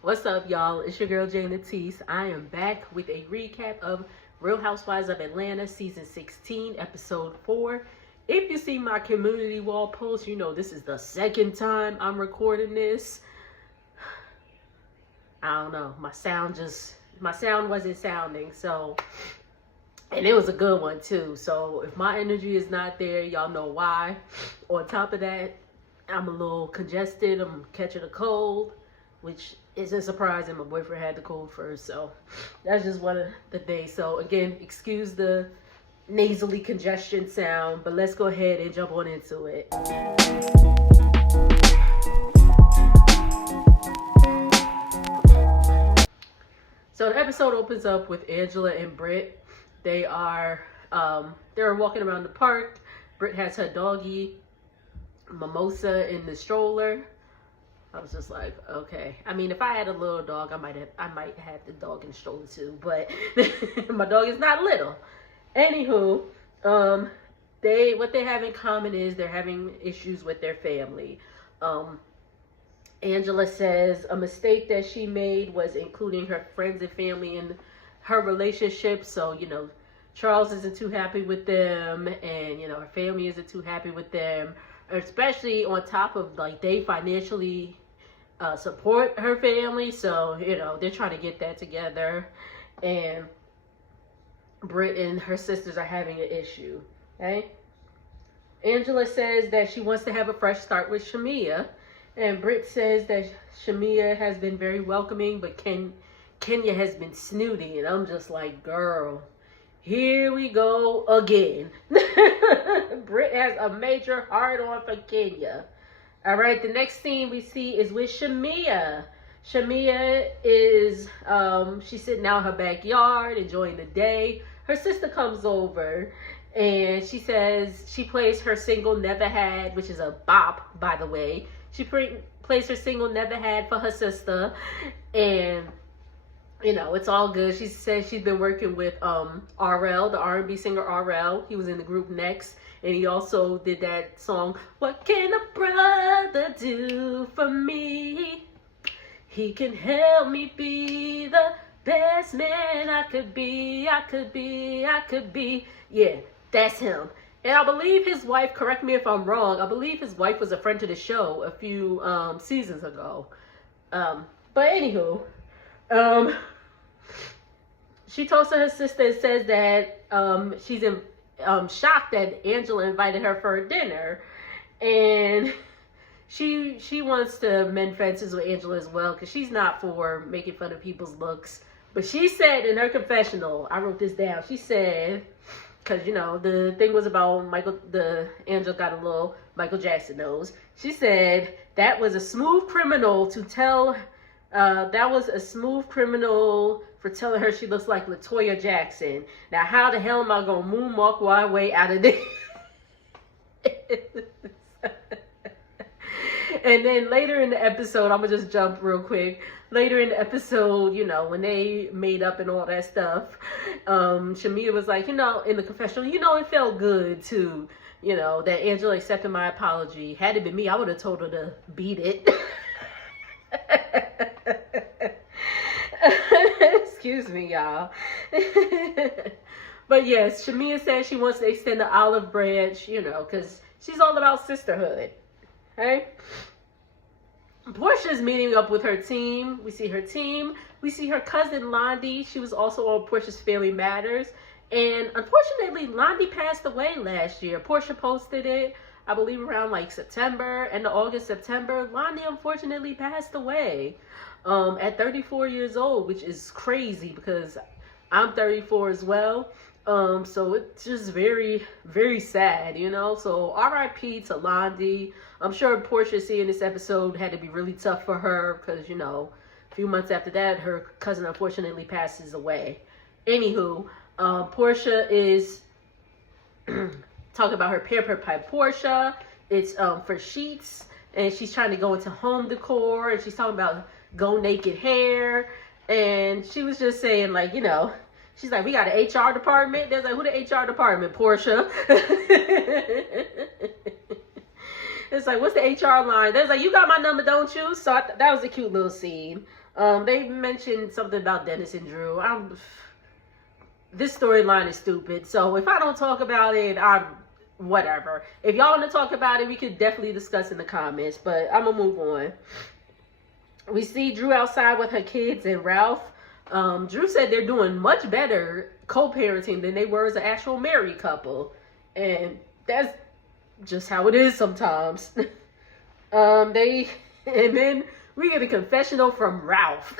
What's up, y'all? It's your girl, Jane Teese. I am back with a recap of Real Housewives of Atlanta, Season 16, Episode 4. If you see my community wall post, you know this is the second time I'm recording this. I don't know. My sound wasn't sounding, so... And it was a good one, too. So, if my energy is not there, y'all know why. On top of that, I'm a little congested. I'm catching a cold, which isn't surprising. My boyfriend had the cold first, so that's just one of the days. So again, excuse the nasally congestion sound, but let's go ahead and jump on into it. So the episode opens up with Angela and Britt. They're walking around the park. Britt has her doggy Mimosa in the stroller. I was just like, okay. I mean, if I had a little dog, I might have the dog in the stroller too. But my dog is not little. Anywho, what they have in common is they're having issues with their family. Angela says a mistake that she made was including her friends and family in her relationship. So, Charles isn't too happy with them, and her family isn't too happy with them. Especially on top of they financially support her family, so they're trying to get that together. And Britt and her sisters are having an issue. Okay, Angela says that she wants to have a fresh start with Shamia, and Britt says that Shamia has been very welcoming, but Kenya has been snooty, and I'm just like, girl. Here we go again. Britt has a major hard-on for Kenya. All right, the next scene we see is with Shamia. Shamia is, she's sitting out in her backyard, enjoying the day. Her sister comes over, and she says she plays her single Never Had, which is a bop, by the way. She plays her single Never Had for her sister, and... it's all good. She says she's been working with RL, the R&B singer RL. He was in the group Next, and he also did that song, What Can a Brother Do for Me? He can help me be the best man I could be. Yeah, that's him. And I believe his wife, correct me if I'm wrong, I believe his wife was a friend to the show a few seasons ago. But anywho... she talks to her sister and says that she's shocked that Angela invited her for a dinner, and she wants to mend fences with Angela as well, because she's not for making fun of people's looks. But she said in her confessional, I wrote this down, she said, because the thing was about Angela got a little Michael Jackson nose. She said that was a smooth criminal for telling her she looks like LaToya Jackson. Now, how the hell am I going to moonwalk my way out of this? And then later in the episode, I'm going to just jump real quick. Later in the episode, when they made up and all that stuff, Shamia was like, in the confessional, it felt good too, that Angela accepted my apology. Had it been me, I would have told her to beat it. Excuse me, y'all. But yes, Shamia says she wants to extend the olive branch, because she's all about sisterhood. Okay? Portia's meeting up with her team. We see her team. We see her cousin Londi. She was also on Portia's Family Matters. And unfortunately, Londi passed away last year. Portia posted it, I believe around September, end of August, September. Londi unfortunately passed away at 34 years old, which is crazy because I'm 34 as well. So it's just very, very sad, So RIP to Londi. I'm sure Portia seeing this episode had to be really tough for her because, a few months after that, her cousin unfortunately passes away. Anywho, Portia is talking about her Pampered by Portia. It's for sheets, and she's trying to go into home decor, and she's talking about go naked hair, and she was just saying she's like, we got an HR department. There's who the HR department? Portia. It's like, what's the HR line? There's like, you got my number, don't you? So that was a cute little scene. They mentioned something about Dennis and Drew. This storyline is stupid. So if I don't talk about it, whatever. If y'all want to talk about it, we could definitely discuss in the comments. But I'm gonna move on. We see Drew outside with her kids and Ralph. Drew said they're doing much better co-parenting than they were as an actual married couple. And that's just how it is sometimes. And then we get a confessional from Ralph.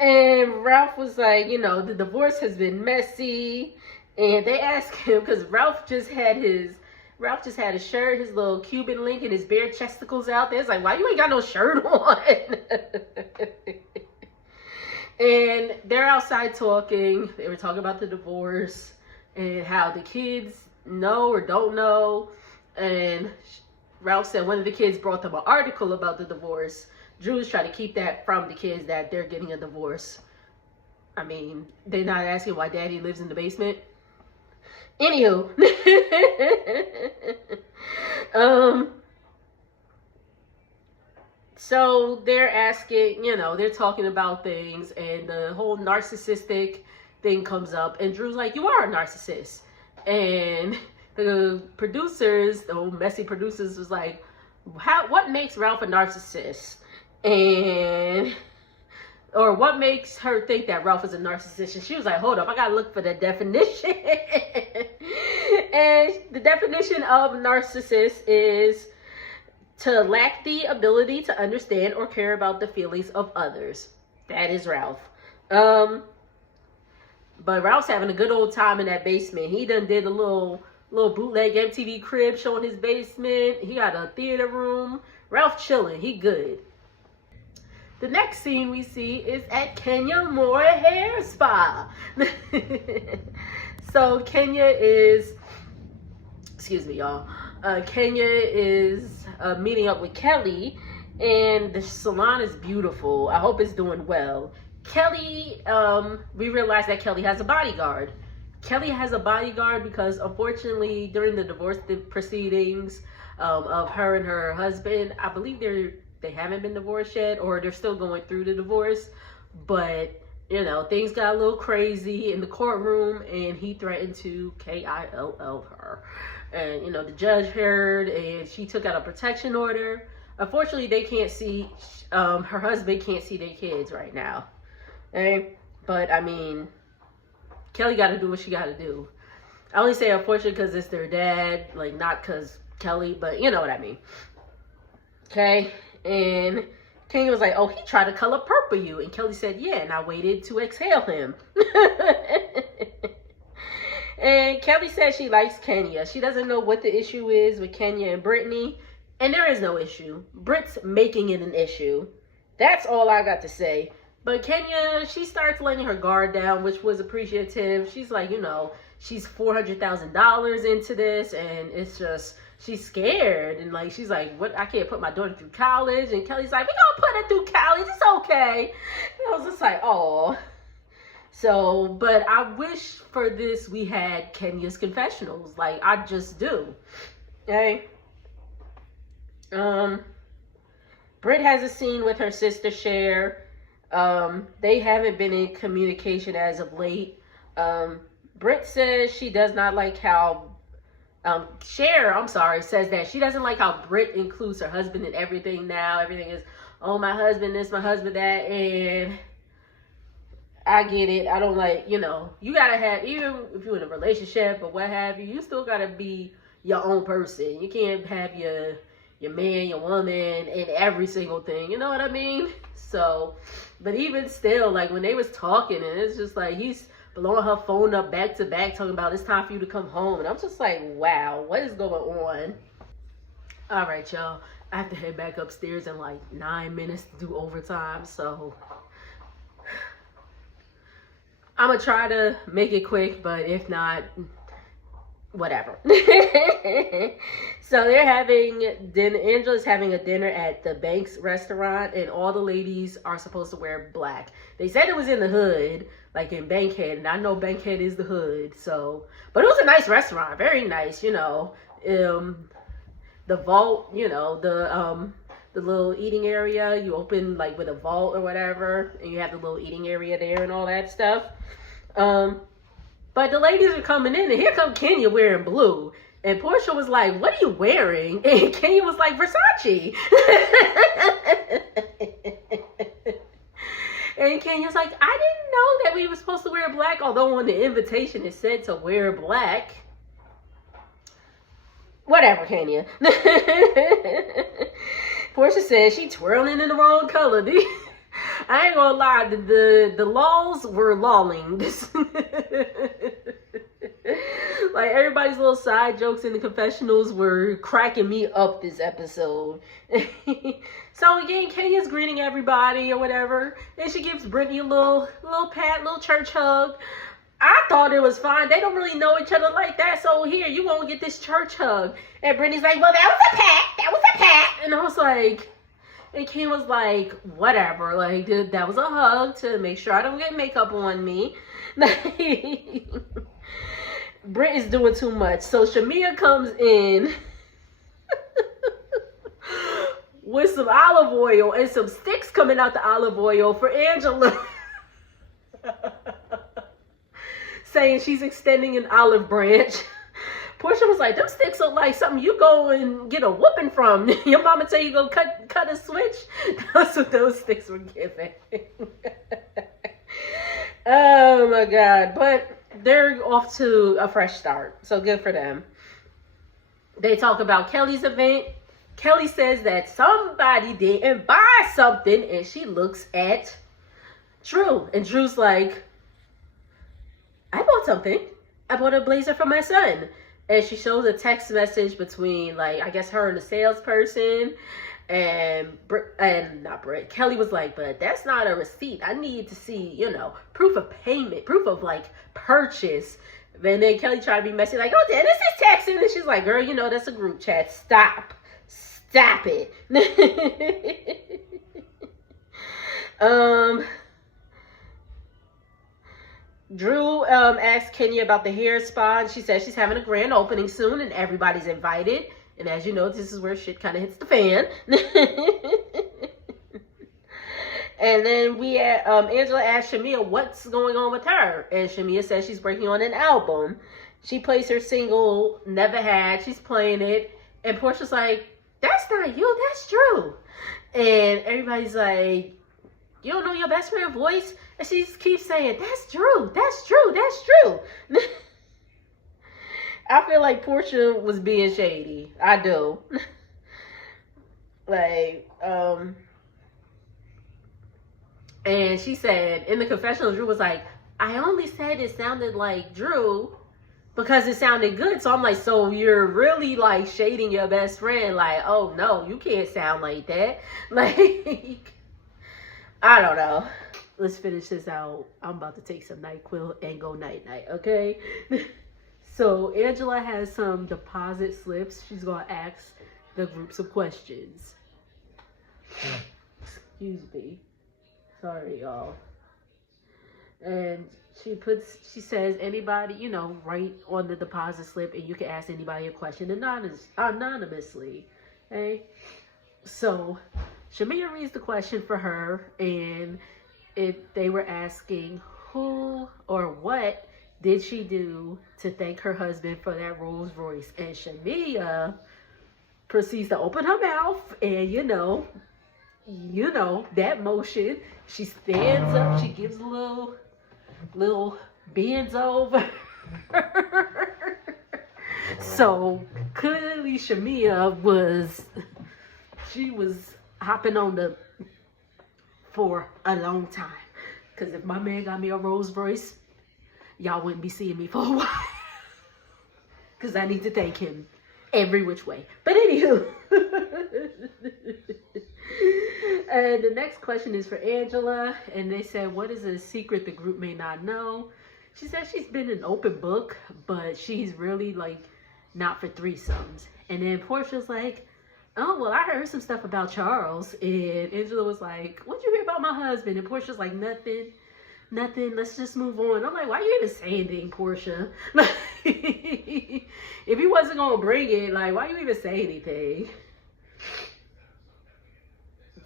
And Ralph was like, you know, the divorce has been messy. And they asked him, because Ralph just had his shirt, his little Cuban link, and his bare chesticles out there. It's like, why you ain't got no shirt on? And they're outside talking. They were talking about the divorce and how the kids know or don't know. And Ralph said one of the kids brought them an article about the divorce. Drew's trying to keep that from the kids that they're getting a divorce. I mean, they're not asking why daddy lives in the basement. Anywho. So they're asking, you know, they're talking about things, and the whole narcissistic thing comes up, and Drew's like, you are a narcissist. And the producers, the old messy producers, was like, what makes Ralph a narcissist? Or what makes her think that Ralph is a narcissist? And she was like, hold up, I gotta look for the definition. And the definition of narcissist is to lack the ability to understand or care about the feelings of others. That is Ralph. But Ralph's having a good old time in that basement. He done did a little bootleg MTV crib showing his basement. He got a theater room. Ralph chilling. He good. The next scene we see is at Kenya Moore Hair Spa. So Kenya is, excuse me, y'all. Kenya is meeting up with Kelly, and the salon is beautiful. I hope it's doing well. Kelly, we realized that Kelly has a bodyguard. Kelly has a bodyguard because, unfortunately, during the divorce proceedings of her and her husband, I believe they haven't been divorced yet, or they're still going through the divorce. But, you know, things got a little crazy in the courtroom, and he threatened to kill her. And, you know, the judge heard, and she took out a protection order. Unfortunately, they can't see, her husband can't see their kids right now. Okay? But, I mean, Kelly got to do what she got to do. I only say unfortunately because it's their dad, like, not because Kelly, but you know what I mean. Okay? And Kenya was like, oh, he tried to color purple you. And Kelly said, yeah, and I waited to exhale him. And Kelly said she likes Kenya. She doesn't know what the issue is with Kenya and Brittany. And there is no issue. Britt's making it an issue. That's all I got to say. But Kenya, she starts letting her guard down, which was appreciative. She's like, you know, she's $400,000 into this, and it's just, she's scared. And like, she's like, what? I can't put my daughter through college. And Kelly's like, we gonna put her through college. It's okay. And I was just like, oh. So, but I wish for this we had Kenya's confessionals. Like, I just do. Okay. Britt has a scene with her sister Cher. They haven't been in communication as of late. Britt says she does not like how Cher, says that she doesn't like how Britt includes her husband in everything now. Everything is, oh, my husband this, my husband that, and I get it. I don't like, you know, you gotta have, even if you're in a relationship or what have you, you still gotta be your own person. You can't have your man, your woman in every single thing. You know what I mean? So, but even still, like when they was talking, and it's just like he's blowing her phone up back to back, talking about it's time for you to come home. And I'm just like, wow, what is going on? All right, y'all. I have to head back upstairs in like 9 minutes to do overtime. So I'm going to try to make it quick, but if not, whatever. So they're having dinner. Angela's having a dinner at the Banks restaurant, and all the ladies are supposed to wear black. They said it was in the hood, like in Bankhead, and I know Bankhead is the hood. So, but it was a nice restaurant, very nice. You know, the vault. You know, the little eating area. You open like with a vault or whatever, and you have the little eating area there and all that stuff. But the ladies are coming in, and here come Kenya wearing blue. And Portia was like, "What are you wearing?" And Kenya was like, "Versace." And Kenya's like, "I didn't know that we were supposed to wear black, although on the invitation it said to wear black." Whatever, Kenya. Portia said she twirling in the wrong color. I ain't gonna lie, the laws were lolling. Like, everybody's little side jokes in the confessionals were cracking me up this episode. So again, Kenya's greeting everybody or whatever, and she gives Brittany a little pat, little church hug. I thought it was fine. They don't really know each other like that, so here, you won't get this church hug. And Brittany's like, "Well, that was a pat. That was a pat." And I was like, and Kim was like, "Whatever. Like, that was a hug to make sure I don't get makeup on me." Britt is doing too much. So Shamia comes in with some olive oil and some sticks coming out the olive oil for Angela. Saying she's extending an olive branch. Portia was like, "Them sticks look like something you go and get a whooping from. Your mama tell you go cut a switch." That's what those sticks were giving. Oh my God. But they're off to a fresh start. So good for them. They talk about Kelly's event. Kelly says that somebody didn't buy something, and she looks at Drew. And Drew's like, "I bought something. I bought a blazer for my son." And she shows a text message between, like, I guess her and the salesperson. And not Britt. Kelly was like, "But that's not a receipt. I need to see, you know, proof of payment, proof of, like, purchase." And then Kelly tried to be messy, like, "Oh, Dennis is texting." And she's like, "Girl, you know, that's a group chat. Stop it." Drew asked Kenya about the hair spa, and she says she's having a grand opening soon, and everybody's invited. And as you know, this is where shit kind of hits the fan. And then Angela asked Shamia what's going on with her. And Shamia says she's working on an album. She plays her single, Never Had. She's playing it. And Portia's like, "That's not you, that's Drew." And everybody's like, "You don't know your best friend's voice?" And she keeps saying, "That's Drew, that's Drew, that's Drew." I feel like Portia was being shady. I do. Like, and she said in the confessional, Drew was like, "I only said it sounded like Drew because it sounded good." So I'm like, so you're really like shading your best friend? Like, "Oh no, you can't sound like that." Like, I don't know. Let's finish this out. I'm about to take some NyQuil and go night-night, okay? So Angela has some deposit slips. She's going to ask the group some questions. Excuse me. Sorry, y'all. And she says, anybody, you know, write on the deposit slip and you can ask anybody a question anonymously. Okay? So Shamia reads the question for her, and they were asking who or what did she do to thank her husband for that Rolls Royce. And Shamia proceeds to open her mouth, and you know that motion. She stands up, she gives a little bends over. So clearly Shamia was hopping on for a long time. Because if my man got me a Rolls Royce, y'all wouldn't be seeing me for a while. Because I need to thank him every which way. But anywho. And the next question is for Angela. And they said, what is a secret the group may not know? She said she's been an open book, but she's really like not for threesomes. And then Portia's like, oh, well, I heard some stuff about Charles. And Angela was like, what'd you hear about my husband? And Portia's like, nothing. Let's just move on. I'm like, why you even say anything, Portia? If he wasn't going to bring it, like, why you even say anything?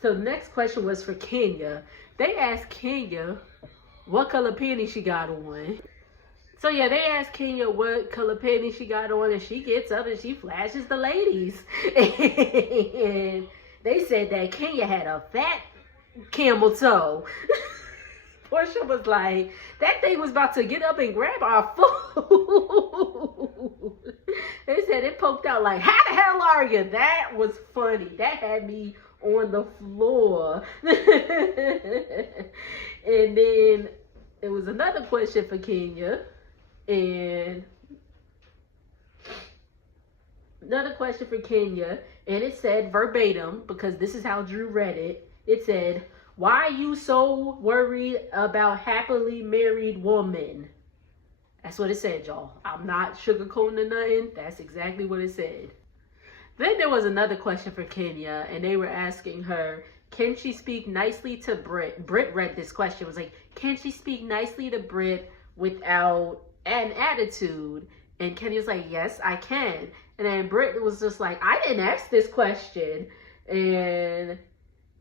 So the next question was for Kenya. They asked Kenya what color panties she got on. So yeah, they asked Kenya what color panties she got on, and she gets up and she flashes the ladies. And they said that Kenya had a fat camel toe. Portia was like, that thing was about to get up and grab our food. They said it poked out like, how the hell are you? That was funny. That had me on the floor. And then there was another question for Kenya. And another question for Kenya. And it said verbatim, because this is how Drew read it. It said, why are you so worried about happily married woman? That's what it said, y'all. I'm not sugarcoating or nothing. That's exactly what it said. Then there was another question for Kenya, and they were asking her, can she speak nicely to Britt? Britt read this question. It was like, can she speak nicely to Britt without an attitude? And Kenya was like, yes, I can. And then Britt was just like, I didn't ask this question. And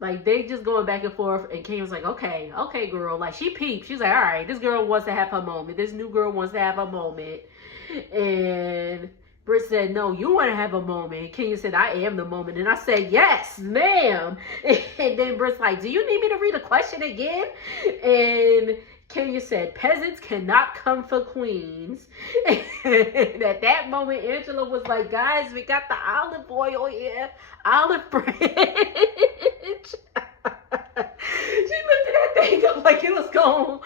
like, they just going back and forth, and Kenya was like, okay, girl. Like, she peeped. She was like, all right, this girl wants to have her moment. This new girl wants to have a moment. And Britt said, no, you want to have a moment. Kenya said, I am the moment. And I said, yes, ma'am. And then Britt's like, do you need me to read the question again? And Kenya said, peasants cannot come for queens. And at that moment, Angela was like, guys, we got the olive oil here. Olive branch. She looked at that thing up like it was going to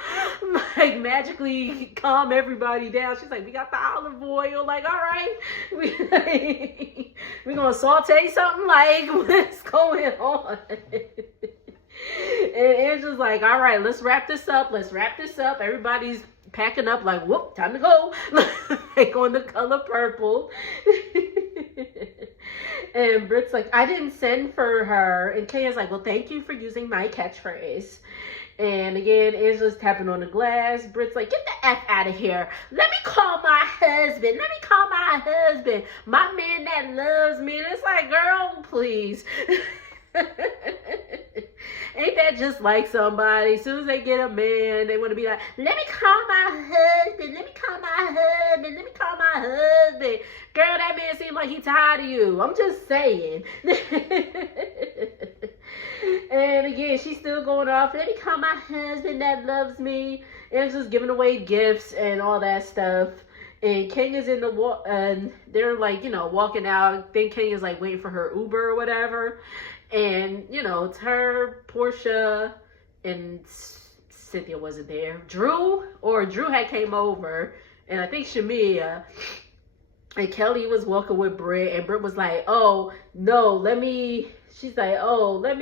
like magically calm everybody down. She's like, we got the olive oil. Like, all right. We going to saute something? Like, what's going on? And Angela's like, all right, let's wrap this up. Everybody's packing up like, whoop, time to go. Like on the color purple. And Britt's like, I didn't send for her. And Kenya's like, well, thank you for using my catchphrase. And again, Angela's tapping on the glass. Britt's like, get the F out of here. Let me call my husband. My man that loves me. And it's like, girl, please. Ain't that just like somebody? As soon as they get a man, they want to be like, let me call my husband. Girl, that man seems like he's tired of you. I'm just saying. And again, she's still going off. Let me call my husband that loves me. And just giving away gifts and all that stuff. And Kenya's in the walk, and they're like, walking out. Then Kenya's like waiting for her Uber or whatever. And, it's her, Portia, and Cynthia wasn't there. Drew had came over, and I think Shamia, and Kelly was walking with Britt, and Britt was like, oh, no, let me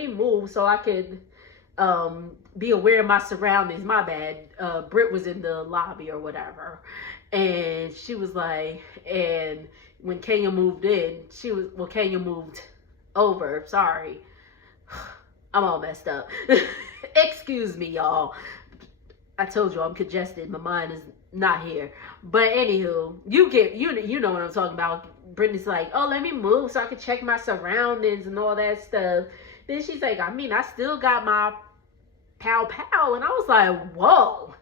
move so I could be aware of my surroundings. My bad. Britt was in the lobby or whatever. And she was like, and when Kenya moved in, Kenya moved over. Sorry. I'm all messed up. Excuse me, y'all. I told you I'm congested. My mind is not here. But anywho, you know what I'm talking about. Brittany's like, oh, let me move so I can check my surroundings and all that stuff. Then she's like, I still got my pow. And I was like, whoa,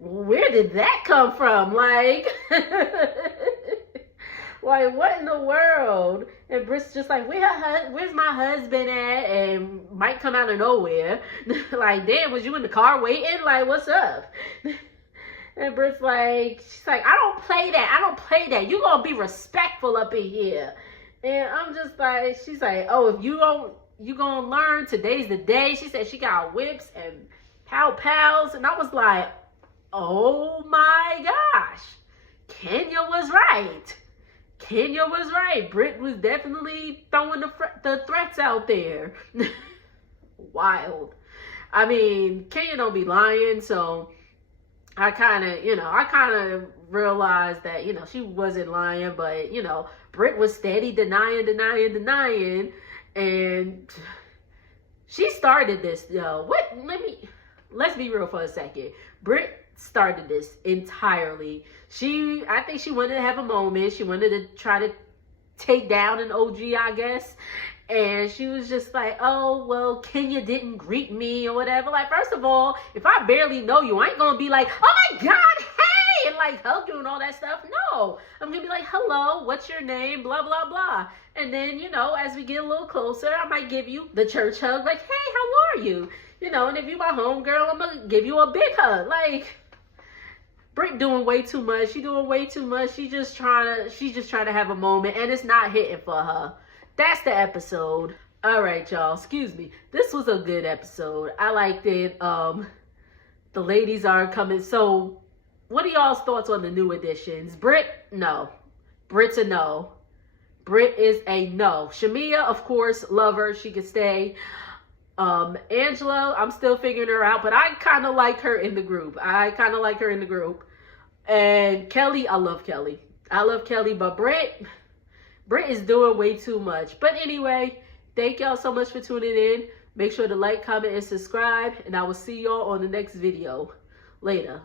where did that come from? Like, like, what in the world? And Britt's just like, where's my husband at? And might come out of nowhere. Like, damn, was you in the car waiting? Like, what's up? And Britt's like, she's like, I don't play that. You gonna be respectful up in here. And I'm just like, she's like, oh, if you gonna learn, today's the day. She said she got whips and pow-pows. And I was like, oh my gosh. Kenya was right. Britt was definitely throwing the threats out there. Wild. I mean, Kenya don't be lying, so I kind of realized that, she wasn't lying, but, Britt was steady denying. And she started this, yo. Let's be real for a second. Britt started this entirely. I think she wanted to have a moment. She wanted to try to take down an OG, I guess. And she was just like, oh, well, Kenya didn't greet me or whatever. Like, first of all, if I barely know you, I ain't going to be like, oh my God, hey, and like hug you and all that stuff. No, I'm going to be like, hello, what's your name? Blah, blah, blah. And then, as we get a little closer, I might give you the church hug. Like, hey, how are you? And if you're my homegirl, I'm going to give you a big hug. Like, Britt doing way too much. She doing way too much. She's just trying to have a moment, and it's not hitting for her. That's the episode. All right, y'all. Excuse me. This was a good episode. I liked it. The ladies are coming. So, what are y'all's thoughts on the new additions? Britt, no. Britt's a no. Britt is a no. Shamia, of course, love her. She could stay. Angela, I'm still figuring her out, but I kind of like her in the group. And Kelly, I love Kelly. But Britt is doing way too much. But anyway, thank y'all so much for tuning in. Make sure to like, comment, and subscribe. And I will see y'all on the next video. Later.